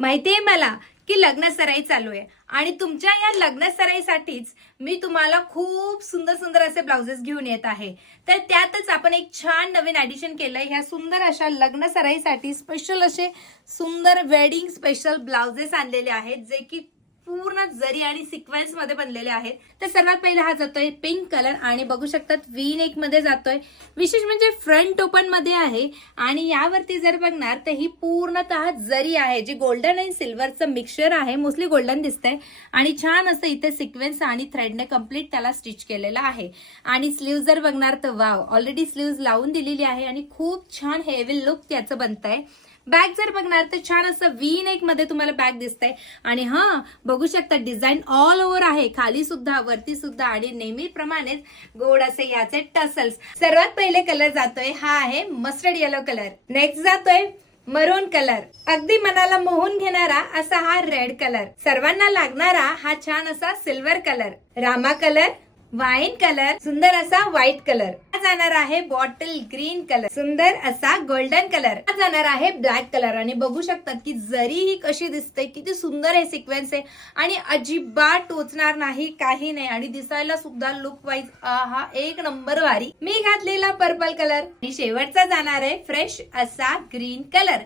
माहितीये मला की लग्न सराई चालू आहे आणि तुमच्या या लग्न सराईसाठीच मी तुम्हाला खूप सुंदर सुंदर असे ब्लाउजेस घेऊन येत आहे। तर त्यातच आपण एक छान नवीन ऍडिशन केलंय ह्या सुंदर अशा लग्न सराईसाठी स्पेशल असे सुंदर वेडिंग स्पेशल ब्लाउजेस आणलेले आहेत जे की पूर्ण जरी आणि सिक्वेन्स मध्ये बनलेले आहेत। तर सर्वात पहिला हा जातोय पिंक कलर आणि बघू शकतात व्ही नेक मध्ये जातोय। विशेष म्हणजे फ्रंट ओपन मध्ये आहे आणि यावरती जर बघणार तर ही पूर्णतः जरी आहे जी गोल्डन आणि सिल्वरचं मिक्सचर आहे, मोस्टली गोल्डन दिसतंय आणि छान असं इथे सिक्वेन्स आणि थ्रेडने कंप्लीट त्याला स्टिच केलेला आहे। आणि स्लीव्ह जर बघणार तर वाव, ऑलरेडी स्लीव्ह लावून दिलेली आहे आणि खूप छान हेवी लुक त्याचं बनतंय। बॅग जर बघणार तर छान असं व्ही नेक मध्ये तुम्हाला बॅग दिसतंय आणि बघू शकता डिझाईन ऑल ओव्हर आहे, खाली सुद्धा वरती सुद्धा आणि नेहमीप्रमाणेच गोड असे याचे टसल्स। सर्वात पहिले कलर जातोय हा आहे मस्टर्ड येलो कलर, नेक्स्ट जातोय मरून कलर, अगदी मनाला मोहून घेणारा असा हा रेड कलर, सर्वांना लागणारा हा छान असा silver colour, Rama colour, wine colour, सुंदर असा व्हाईट कलर, हा जाणार आहे बॉटल ग्रीन कलर, सुंदर असा गोल्डन कलर, हा जाणार आहे ब्लॅक कलर। आणि बघू शकतात की जरी ही कशी दिसते, किती सुंदर हे सिक्वेन्स आहे आणि अजिबात टोचणार नाही, काही नाही आणि दिसायला सुद्धा लुक वाईज हा एक नंबर भारी। मी घातलेला पर्पल कलर आणि शेवटचा जाणार आहे फ्रेश असा ग्रीन कलर।